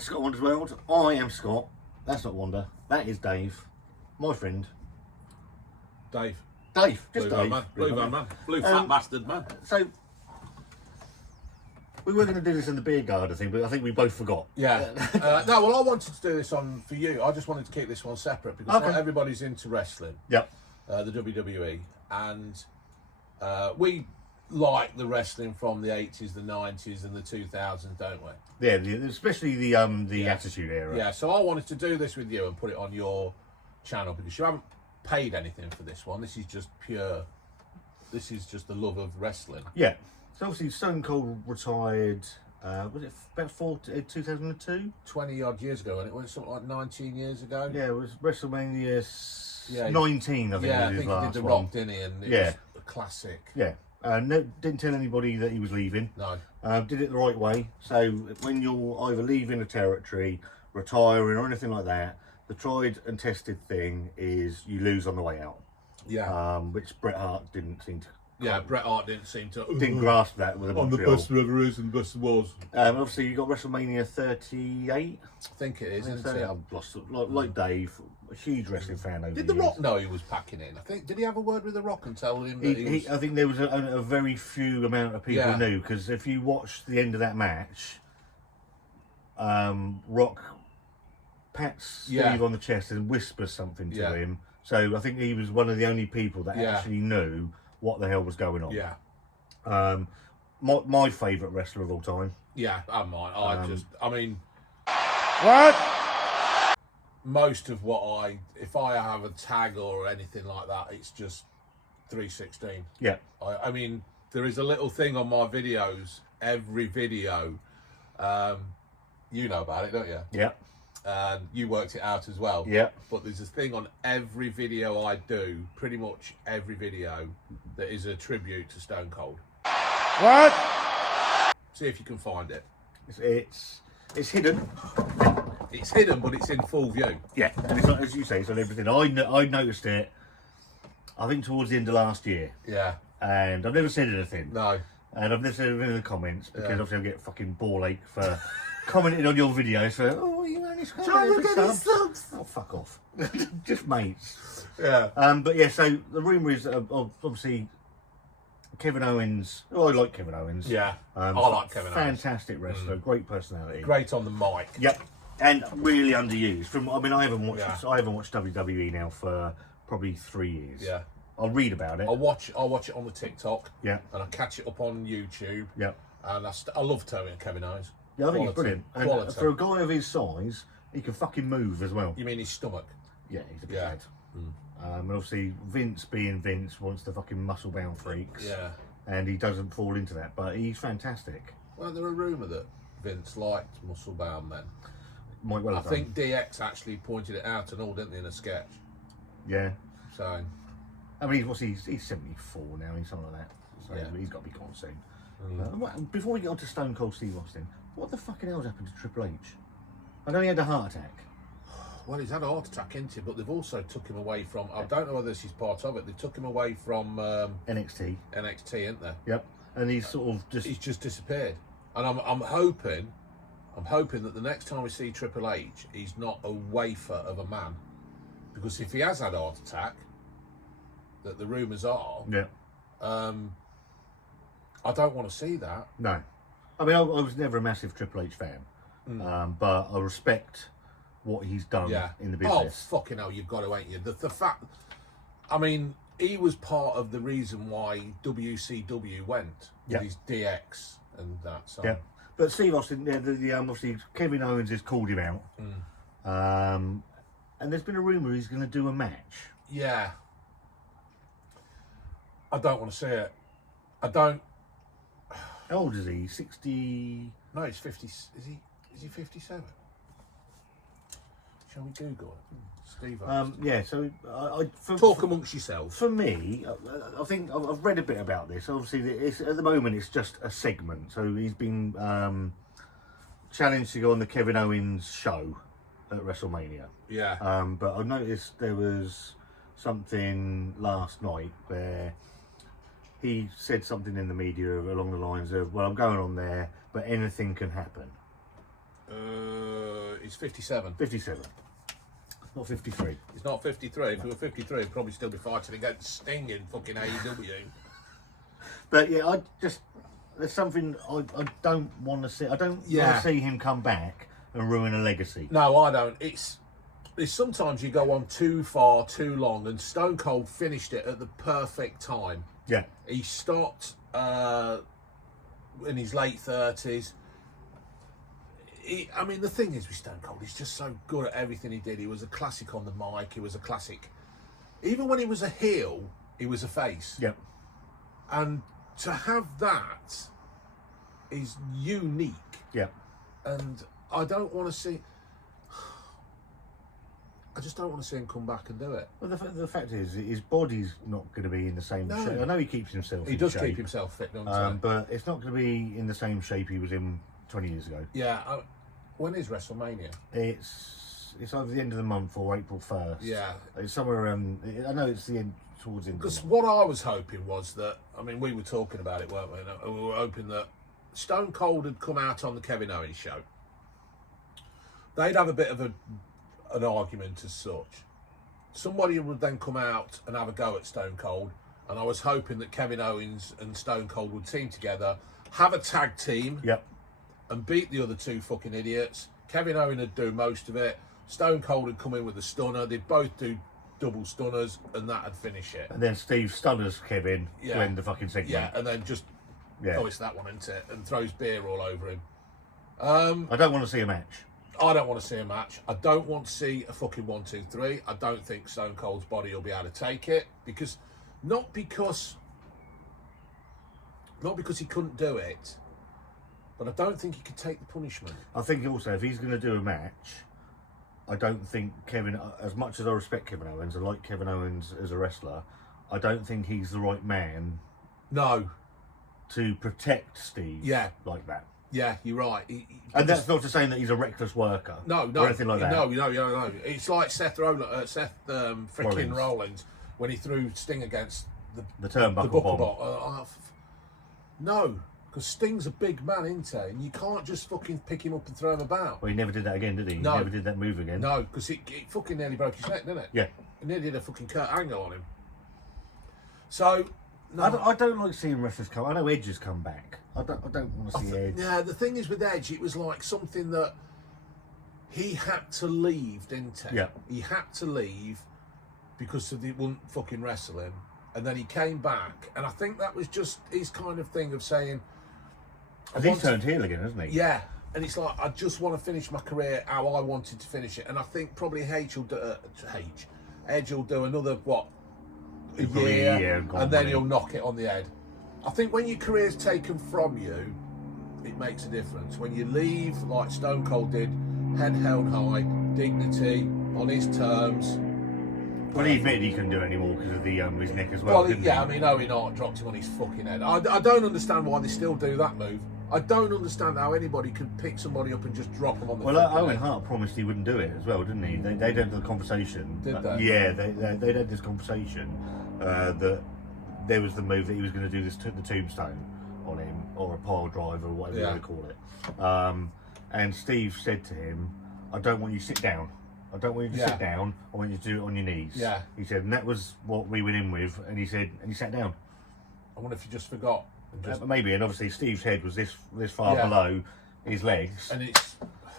to Scott Wander's World. I am Scott. That's not Wander. That is Dave. My friend. Dave. Dave. Just Blue Dave. man. Blue man. Blue fat bastard man. So, we were going to do this in the beer garden thing, but I think we both forgot. Yeah. No, well, I wanted to do this on for you. I just wanted to keep this one separate because not everybody's into wrestling. Yep. The WWE. And we like the wrestling from the 80s, the 90s and the 2000s, don't we? Yeah, especially the Attitude Era. Yeah, so I wanted to do this with you and put it on your channel because you haven't paid anything for this one. This is just pure, this is just the love of wrestling. Yeah. So obviously Stone Cold retired, was it about 2002? 20 odd years ago, and it was something like 19 years ago. Yeah, it was WrestleMania 19, I think. Yeah, was I his think last he did the one. Rock, didn't he? And it was a classic. Yeah. No, didn't tell anybody that he was leaving. No. Did it the right way. So when you're either leaving a territory, retiring or anything like that, the tried and tested thing is you lose on the way out. Yeah. Which Bret Hart didn't seem to. Bret Hart didn't seem to. Didn't grasp that with the Montreal. the best there ever is and the best there was. Obviously you got WrestleMania 38. I think it is, isn't it? I've lost like Dave, a huge wrestling fan over Did the the Rock years. know he was packing in? I think. Did he have a word with the Rock and tell him that he was... I think there was a very few amount of people knew, because if you watch the end of that match, Rock pats Steve on the chest and whispers something to him. So I think he was one of the only people that actually knew what the hell was going on. Yeah. My favourite wrestler of all time. Yeah, I might. I mean... What? Most of what if I have a tag or anything like that, it's just 316. Yeah. I mean, there is a little thing on my videos, every video, you know about it, don't you? Yeah. And you worked it out as well. Yeah. But there's a thing on every video I do, pretty much every video, that is a tribute to Stone Cold. What? See if you can find it. It's hidden. It's hidden, but it's in full view. Yeah, and it's not, as you say, it's on everything. I noticed it, I think, towards the end of last year. Yeah. And I've never said anything. No. And I've never said anything in the comments, because obviously I get fucking ball ache for commenting on your videos for, oh, you only subs. Oh, fuck off. Just mates. Yeah. But yeah, so the rumour is, obviously, Kevin Owens. Oh, I like Kevin Owens. Yeah. I like Kevin Owens. Fantastic wrestler, great personality. Great on the mic. Yep. And really underused. I haven't watched WWE now for probably 3 years. Yeah. I'll read about it. I'll watch it on the TikTok. Yeah. And I catch it up on YouTube. Yeah. And I love Kevin Owens. Yeah, I think he's brilliant. And Quality. for a guy of his size, he can fucking move as well. You mean his stomach? Yeah, he's a bit bad. And obviously Vince, being Vince, wants the fucking muscle bound freaks. Yeah. And he doesn't fall into that, but he's fantastic. Well, there a rumour that Vince liked muscle bound men. Might well have I think DX actually pointed it out and all, didn't they, in a sketch? Yeah. So. I mean, he's 74 now, he's something like that. So he's got to be gone soon. Before we get on to Stone Cold Steve Austin, what the fucking hell's happened to Triple H? I know he had a heart attack. Well, he's had a heart attack, isn't he? But they've also took him away from, I don't know whether this is part of it, they took him away from NXT, isn't they? Yep. And he's sort of he's just disappeared. And I'm hoping that the next time we see Triple H, he's not a wafer of a man. Because if he has had a heart attack, that the rumours are, I don't want to see that. No. I mean, I was never a massive Triple H fan. But I respect what he's done in the business. Oh, fucking hell, you've got to, ain't you? The fact... I mean, he was part of the reason why WCW went with his DX and that. So. Yeah. But Steve Austin, obviously, Kevin Owens has called him out. And there's been a rumour he's going to do a match. Yeah. I don't want to see it. I don't... How old is he? 60... No, he's 50... Is he 57? Shall we Google it? Steve Austin. Yeah, so... Talk amongst yourselves. For me, I think I've read a bit about this. Obviously, at the moment, it's just a segment. So he's been challenged to go on the Kevin Owens show at WrestleMania. Yeah. But I noticed there was something last night where he said something in the media along the lines of, well, I'm going on there, but anything can happen. He's 57. 57. Not 53. He's not 53. If he were 53, he'd probably still be fighting against Sting in fucking AEW. But yeah, there's something I don't want to see. I don't want to see him come back and ruin a legacy. No, I don't. It's sometimes you go on too far, too long, and Stone Cold finished it at the perfect time. Yeah. He stopped in his late 30s. I mean, the thing is with Stone Cold, he's just so good at everything he did. He was a classic on the mic. He was a classic. Even when he was a heel, he was a face. Yep. And to have that is unique. Yeah. And I don't want to see... I just don't want to see him come back and do it. Well, the fact is, his body's not going to be in the same shape. I know he keeps himself He in does shape. keep himself fit, doesn't he? But it's not going to be in the same shape he was in 20 years ago. Yeah. When is WrestleMania? It's either the end of the month or April 1st. Yeah. It's somewhere around... I know it's the end, towards the end of the Because month. what I was hoping was that... I mean, we were talking about it, weren't we? And we were hoping that Stone Cold had come out on the Kevin Owens show. They'd have a bit of an argument as such. Somebody would then come out and have a go at Stone Cold, and I was hoping that Kevin Owens and Stone Cold would team together, have a tag team, Yep. and beat the other two fucking idiots. Kevin Owens would do most of it. Stone Cold would come in with a stunner. They'd both do double stunners, and that'd finish it. And then Steve stunners Kevin to end the fucking segment. Yeah, and then just it's that one, isn't it? And throws beer all over him. I don't want to see a match. I don't want to see a match. I don't want to see a fucking 1, 2, 3. I don't think Stone Cold's body will be able to take it not because he couldn't do it, but I don't think he could take the punishment. I think also if he's going to do a match, I don't think Kevin, as much as I respect Kevin Owens, I like Kevin Owens as a wrestler, I don't think he's the right man. No. To protect Steve. Yeah. Like that. Yeah, you're right. And that's not to say that he's a reckless worker. No. Or anything like that. No. It's like Seth Rollins when he threw Sting against the turnbuckle bomb. No, because Sting's a big man, isn't he? And you can't just fucking pick him up and throw him about. Well, he never did that again, did he? No. He never did that move again. No, because it fucking nearly broke his neck, didn't it? Yeah. It nearly did a fucking Kurt Angle on him. So... No. I don't like seeing wrestlers come. I know Edge has come back. I don't want to see Edge. Yeah, the thing is with Edge, it was like something that he had to leave, didn't he? Yeah. He had to leave because they wouldn't fucking wrestle him. And then he came back. And I think that was just his kind of thing of saying... He's turned heel again, hasn't he? Yeah. And it's like, I just want to finish my career how I wanted to finish it. And I think probably Edge will do another, a year, and then he'll knock it on the head. I think when your career's taken from you, it makes a difference. When you leave, like Stone Cold did, head held high, dignity, on his terms. Well, he admitted he couldn't do it anymore because of his neck as well. I mean, Owen Hart dropped him on his fucking head. I don't understand why they still do that move. I don't understand how anybody could pick somebody up and just drop them on the fucking Owen head. Hart promised he wouldn't do it as well, didn't he? They'd had the conversation. Did they? Yeah, they'd had this conversation that there was the move that he was going to do the tombstone on him, or a pile driver, or whatever you want to call it. And Steve said to him, I don't want you to sit down. I don't want you to sit down. I want you to do it on your knees. Yeah. He said, and that was what we went in with. And he said, and he sat down. I wonder if you just forgot. Maybe, and obviously Steve's head was this far below his legs,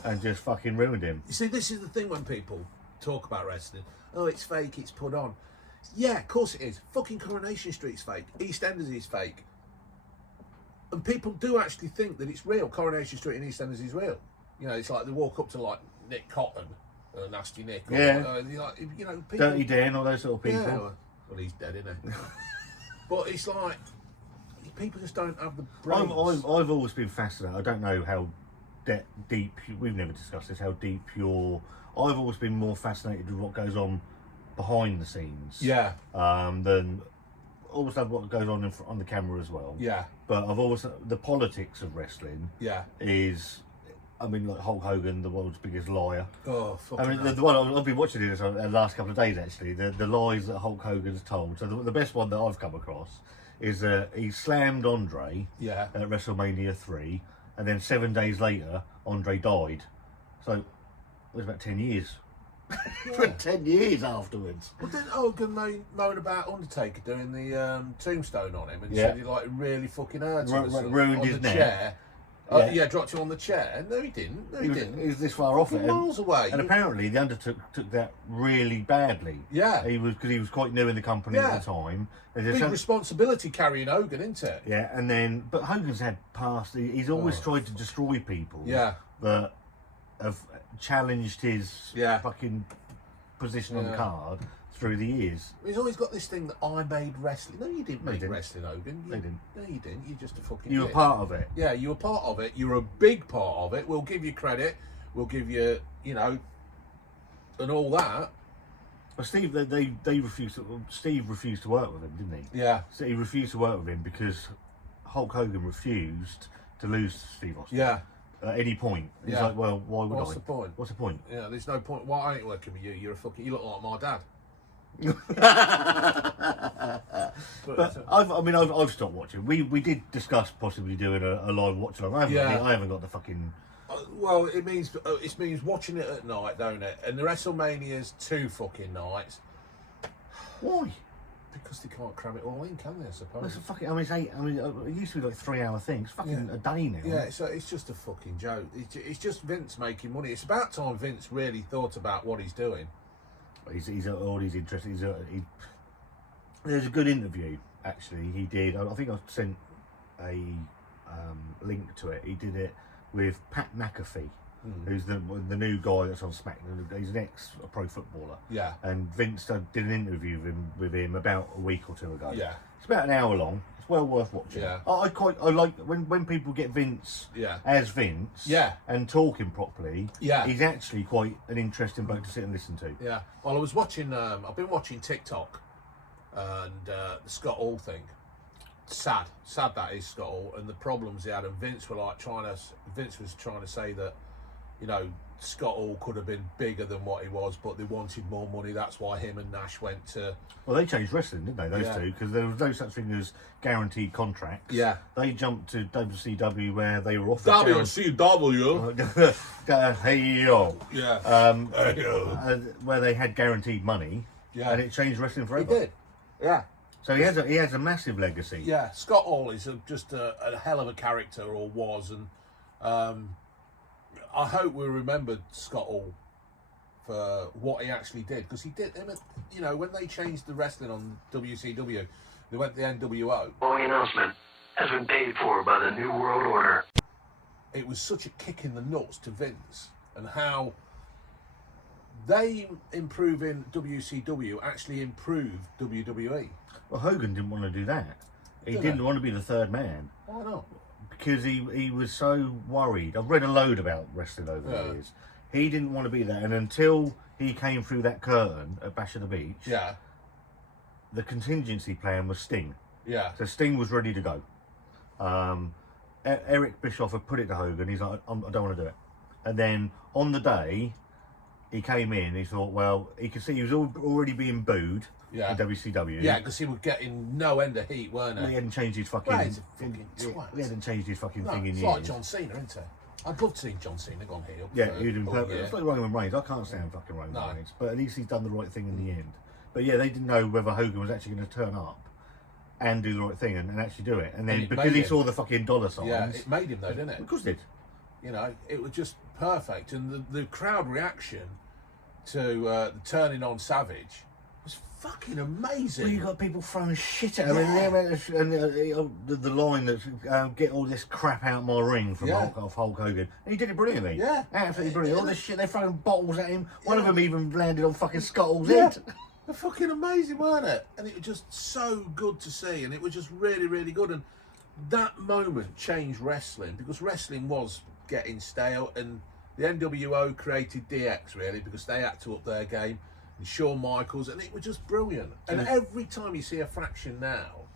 and just fucking ruined him. You see, this is the thing when people talk about wrestling. Oh, it's fake, it's put on. Yeah, of course it is. Fucking Coronation Street's fake. EastEnders is fake. And people do actually think that it's real. Coronation Street and EastEnders is real. You know, it's like they walk up to like Nick Cotton, Nasty Nick. Or, people, Dirty Dan, all those sort of people. Yeah, well, he's dead, isn't he? But it's like, people just don't have the brains. I've always been fascinated. I don't know how deep, we've never discussed this, how deep I've always been more fascinated with what goes on behind the scenes. Yeah. Than always love what goes on the camera as well. Yeah. But I've always, the politics of wrestling is, I mean, like Hulk Hogan, the world's biggest liar. Oh, fucking I mean, the one I've been watching this the last couple of days actually, the lies that Hulk Hogan's told. So the best one that I've come across is he slammed Andre at WrestleMania 3, and then 7 days later, Andre died. So It was about 10 years. Yeah. For 10 years afterwards. Well, didn't Hogan moan about Undertaker doing the tombstone on him and Yeah. said he like really fucking hurt him Ruined on his the neck. chair? Yeah. Dropped him on the chair. No, he didn't. No, he didn't. He was this far off it. Miles away. And apparently, the Undertaker took that really badly. Yeah. Because he was quite new in the company at the time. Big responsibility carrying Hogan, isn't it? Yeah, and then but Hogan's had past. He's always tried to destroy people. Yeah. That have challenged his Yeah. fucking position on the card through the years. He's always got this thing that I made wrestling. No, you didn't No, you make didn't. wrestling, Hogan. They didn't. No, you didn't. You're just a fucking. You were bitch. part of it. Yeah, you were part of it. You were a big part of it. We'll give you credit. We'll give you, and all that. Well, Steve, they refused. Steve refused to work with him, didn't he? Yeah. So he refused to work with him because Hulk Hogan refused to lose to Steve Austin. Yeah. At any point, he's Yeah. like, "Well, why would I? What's the point? What's the point?" Yeah, there's no point. Why I ain't working with you? You're a fucking. You look like my dad. But I've stopped watching. We did discuss possibly doing a live watch along. I haven't got the fucking. Well, it means watching it at night, don't it? And the WrestleMania's 2 fucking nights. Why? Because they can't cram it all in, can they? I suppose. Well, it's a fucking. I mean, it's 8. I mean, it used to be like 3-hour things. Fucking a day now. Yeah, it's just a fucking joke. It's just Vince making money. It's about time Vince really thought about what he's doing. He's always interested. There's a good interview actually. He did. I think I sent a link to it. He did it with Pat McAfee, who's the new guy that's on SmackDown. He's an ex-pro footballer. Yeah. And Vince did an interview with him about a week or 2 ago. Yeah. It's about an hour long. It's well worth watching. Yeah. I like when people get Vince as Vince. Yeah. And talking properly. Yeah. He's actually quite an interesting bloke to sit and listen to. Yeah. Well, I was watching. I've been watching TikTok, and the Scott Hall thing. Sad that is Scott Hall and the problems he had. And Vince was trying to say that, Scott Hall could have been bigger than what he was, but they wanted more money. That's why him and Nash went to. Well, they changed wrestling, didn't they? Those two, because there was no such thing as guaranteed contracts. Yeah. They jumped to WCW where they were offered. WCW. Hey yo. Yeah. Where they had guaranteed money. Yeah. And it changed wrestling forever. He did. Yeah. So he has a massive legacy. Yeah. Scott Hall is just a hell of a character, or was, and I hope we remembered Scott Hall for what he actually did, because he did. When they changed the wrestling on WCW, they went the NWO. Following announcement has been paid for by the New World Order. It was such a kick in the nuts to Vince, and how they improving WCW actually improved WWE. Well, Hogan didn't want to do that. He didn't want to be the third man. Why not? Because he was so worried. I've read a load about wrestling over the years. He didn't want to be there, and until he came through that curtain at Bash of the Beach, the contingency plan was Sting. Yeah. So Sting was ready to go. Eric Bischoff had put it to Hogan. He's like, I don't want to do it. And then on the day he came in, he thought, well, he could see he was already being booed in WCW. Yeah, because he was getting no end of heat, weren't he? He hadn't changed his fucking. Right, he's a fucking twat. He hadn't changed his fucking thing in it's years. like John Cena, isn't it? I'd love to see John Cena gone heel. Yeah, he'd been perfect. It's like Roman Reigns. I can't stand fucking Roman Reigns, but at least he's done the right thing in the end. But yeah, they didn't know whether Hogan was actually going to turn up and do the right thing and actually do it. And then because he saw the fucking dollar signs, it made him though, didn't it? Of course it did. It was just perfect, and the crowd reaction to the turning on Savage was fucking amazing. Well, you got people throwing shit at him, and the line that's get all this crap out my ring from Hulk Hogan, and he did it brilliantly. Yeah, absolutely brilliant. All this shit, they're throwing bottles at him. One of them even landed on fucking Scott Hall's head. They're fucking amazing, weren't it? And it was just so good to see, and it was just really, really good. And that moment changed wrestling, because wrestling was getting stale, and the NWO created DX really, because they had to up their game, and Shawn Michaels, and it was just brilliant. And every time you see a faction now,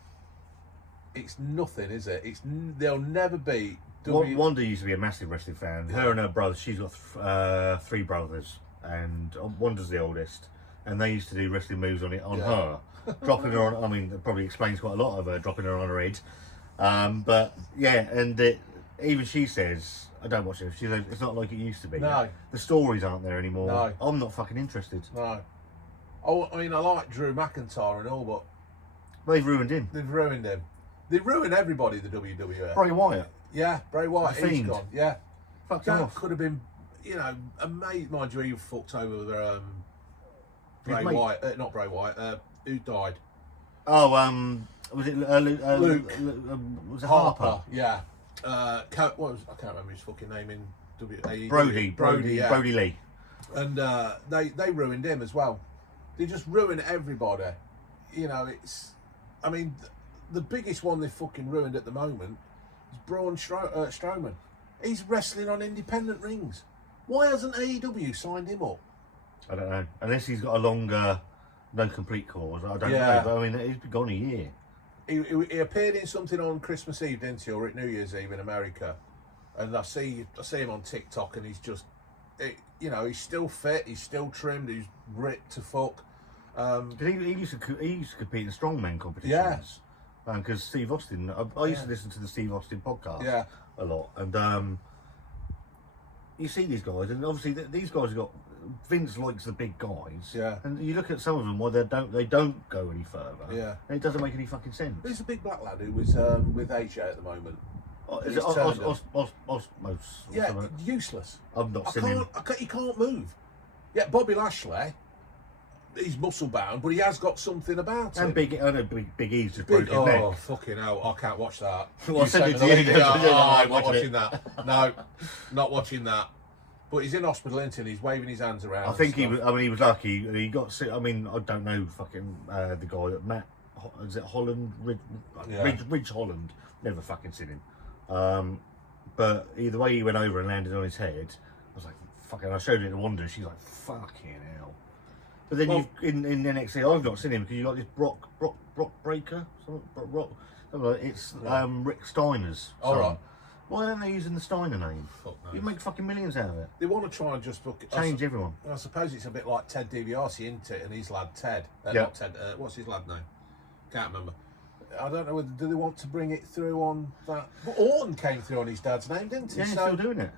it's nothing, is it? They'll never be. Wanda used to be a massive wrestling fan. Her and her brother, she's got 3 brothers, and Wanda's the oldest. And they used to do wrestling moves on her, dropping her on. I mean, that probably explains quite a lot of her dropping her on her head. But yeah, and even she says I don't watch it. It's not like it used to be. No. The stories aren't there anymore. No. I'm not fucking interested. No. Oh, I mean, I like Drew McIntyre and all, but They've ruined him. they've ruined him. They ruined everybody, the WWE. Bray Wyatt. Yeah, Bray Wyatt, The he's Fiend. gone. Yeah. Fuck him That off. could have been, you know, amazing. Mind you, he fucked over the, Bray mate. Wyatt. Not Bray Wyatt. Who died? Oh, was it Luke. Was it Harper? Yeah. I can't remember his fucking name in WWE. Brody. Yeah. Brody Lee. And they ruined him as well. They just ruin everybody. You know, I mean, the biggest one they fucking ruined at the moment is Braun Strowman. He's wrestling on independent rings. Why hasn't AEW signed him up? I don't know. Unless he's got a longer, no complete cause. I don't Yeah. know. But I mean, he's been gone a year. He appeared in something on Christmas Eve, didn't he, or at New Year's Eve in America? And I see him on TikTok, and he's just, you know, he's still fit, he's still trimmed, he's ripped to fuck. Because he used to compete in strongman competitions. Yeah. Because Steve Austin, I used to listen to the Steve Austin podcast a lot, and you see these guys, and obviously these guys have got. Vince likes the big guys, Yeah. and you look at some of them, why they don't go any further. Yeah. And it doesn't make any fucking sense. There's a big black lad who was with AJ at the moment. Is it Osmos? Yeah, useless. I've not seen him. He can't move. Yeah, Bobby Lashley, he's muscle bound, but he has got something about him. And Big E's just Big, broke his neck. oh, fucking hell, I can't watch that. Well, I'll send it to you. I'm not watching that. No, not watching that. But he's in hospital, isn't he? And he's waving his hands around. I think he was. I mean, he was lucky. He got sick. I mean, I don't know fucking the guy that Matt. Is it Holland? Ridge Holland. Never fucking seen him. But either way, he went over and landed on his head. I was like, fucking. I showed it to Wanda. She's like, fucking hell. But then in NXT, I've not seen him because you got this Brock Breaker. It's Rick Steiner's son. All right. Why aren't they using the Steiner name? Fuck no. You make fucking millions out of it. They want to try and just look Change everyone. I suppose it's a bit like Ted DiBiase, isn't it? And his lad Ted. Yeah. Not Ted. What's his lad name? Can't remember. I don't know whether do they want to bring it through on that. But Orton came through on his dad's name, didn't he? Yeah, he's still doing it.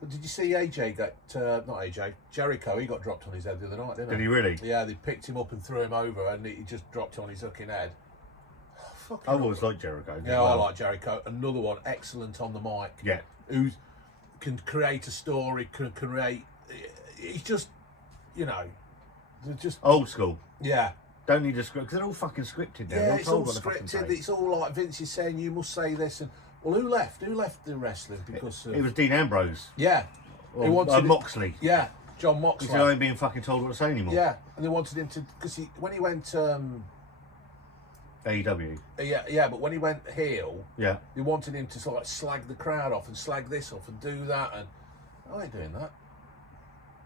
But did you see AJ got not AJ Jericho? He got dropped on his head the other night, didn't he? Did he really? Yeah, they picked him up and threw him over, and he just dropped on his fucking head. I've always liked Jericho. Yeah, I like Jericho. Another one, excellent on the mic. Yeah. Who can create a story, can create. He's just, you know, they're just Old school. yeah. Don't need a script because they're all fucking scripted now. Yeah, it's all told what to fucking scripted. say. It's all like Vince is saying you must say this, and well, who left? Who left the wrestling because It was Dean Ambrose. yeah, Or, he wanted Moxley. yeah, John Because Moxley. I ain't being fucking told what to say anymore. Yeah, and they wanted him to because when he went AEW. yeah, but when he went heel, Yeah. they wanted him to sort of like slag the crowd off and slag this off and do that, and I ain't doing that.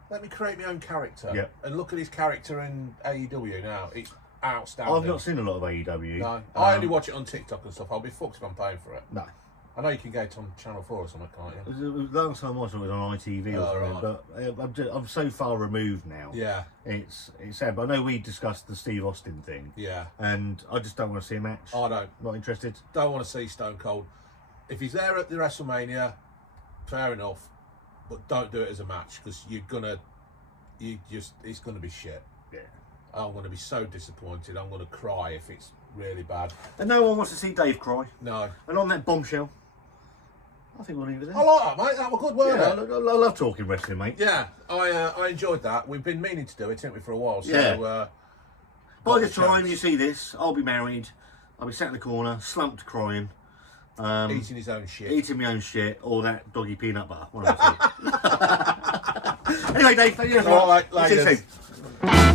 Let me create my own character. Yeah. And look at his character in AEW now. It's outstanding. I've not seen a lot of AEW. No, I only watch it on TikTok and stuff. I'll be fucked if I'm paying for it. No. I know you can get it on Channel 4 or something, can't you? It was the last time I saw it was on ITV or something, right. but I'm so far removed now. Yeah, It's sad. But I know we discussed the Steve Austin thing, yeah. and I just don't want to see a match. I Not interested. don't want to see Stone Cold. If he's there at the WrestleMania, fair enough, but don't do it as a match because it's gonna be shit. Yeah. I'm gonna be so disappointed. I'm gonna cry if it's really bad. And no one wants to see Dave cry. No, And on that bombshell, I think we'll leave it there. I like that, mate. That was good, weren't Yeah, it? I love talking wrestling, mate. Yeah, I enjoyed that. We've been meaning to do it, haven't we, for a while? So, Yeah. By got the the time chance. you see this, I'll be married. I'll be sat in the corner, slumped crying, Eating his own shit. eating my own shit, or that doggy peanut butter. One of the two. Anyway, Dave, thank you very All much. right, See you ladies. soon.